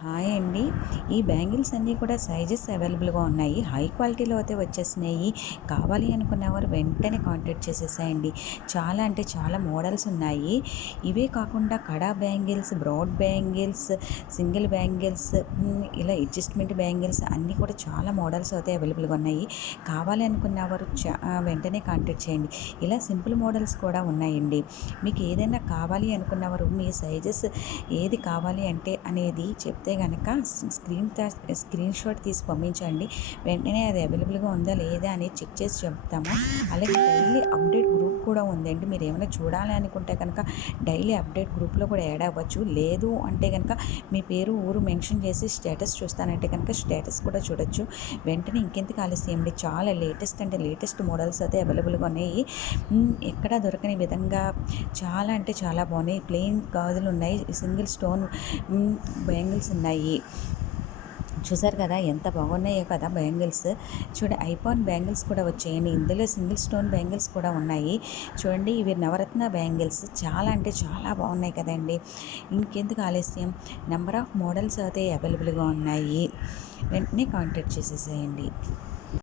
Hi అండి. ఈ bangles అన్నీ కూడా సైజెస్ అవైలబుల్‌గా ఉన్నాయి. హై క్వాలిటీలో అయితే వచ్చేసినాయి. కావాలి అనుకున్నవారు వెంటనే కాంటాక్ట్ చేసేసేయండి. చాలా అంటే చాలా మోడల్స్ ఉన్నాయి. ఇవే కాకుండా kada bangles, broad bangles, single bangles, ఇలా అడ్జస్ట్‌మెంట్ బ్యాంగిల్స్ అన్నీ కూడా చాలా మోడల్స్ అయితే అవైలబుల్‌గా ఉన్నాయి. కావాలి అనుకున్నవారు వెంటనే కాంటాక్ట్ చేయండి. ఇలా సింపుల్ మోడల్స్ కూడా ఉన్నాయండి. మీకు ఏదైనా కావాలి అనుకున్నవారు మీ సైజెస్ ఏది కావాలి అంటే అనేది చెప్తే గనక స్క్రీన్ షాట్ తీసి పంపించండి. వెంటనే అది అవైలబుల్‌గా ఉందా లేదా అనేది చెక్ చేసి చెప్తాము. అలాగే డైలీ అప్డేట్ గ్రూప్ కూడా ఉందండి. మీరు ఏమైనా చూడాలి అనుకుంటే కనుక డైలీ అప్డేట్ గ్రూప్‌లో కూడా యాడ్ అవ్వచ్చు. లేదు అంటే గనక మీ పేరు, ఊరు మెన్షన్ చేసి స్టేటస్ చూస్తానంటే కనుక స్టేటస్ కూడా చూడొచ్చు. వెంటనే ఇంకెందుకు ఆలస్యం అండి, చాలా లేటెస్ట్ అంటే లేటెస్ట్ మోడల్స్ అయితే అవైలబుల్‌గా ఉన్నాయి. ఎక్కడా దొరకని విధంగా చాలా అంటే చాలా బాగున్నాయి. ప్లెయిన్ గాజులు ఉన్నాయి, సింగిల్ స్టోన్ బ్యాంగిల్స్ ఉన్నాయి. చూసారు కదా ఎంత బాగున్నాయో కదా బ్యాంగిల్స్. చూడండి ఐపాన్ బ్యాంగిల్స్ కూడా వచ్చాయండి. ఇందులో సింగిల్ స్టోన్ బ్యాంగిల్స్ కూడా ఉన్నాయి. చూడండి ఇవి నవరత్న బ్యాంగిల్స్ చాలా అంటే చాలా బాగున్నాయి కదండి. ఇంకెందుకు ఆలస్యం, నెంబర్ ఆఫ్ మోడల్స్ అయితే అవైలబుల్గా ఉన్నాయి. వెంటనే కాంటాక్ట్ చేసేసేయండి.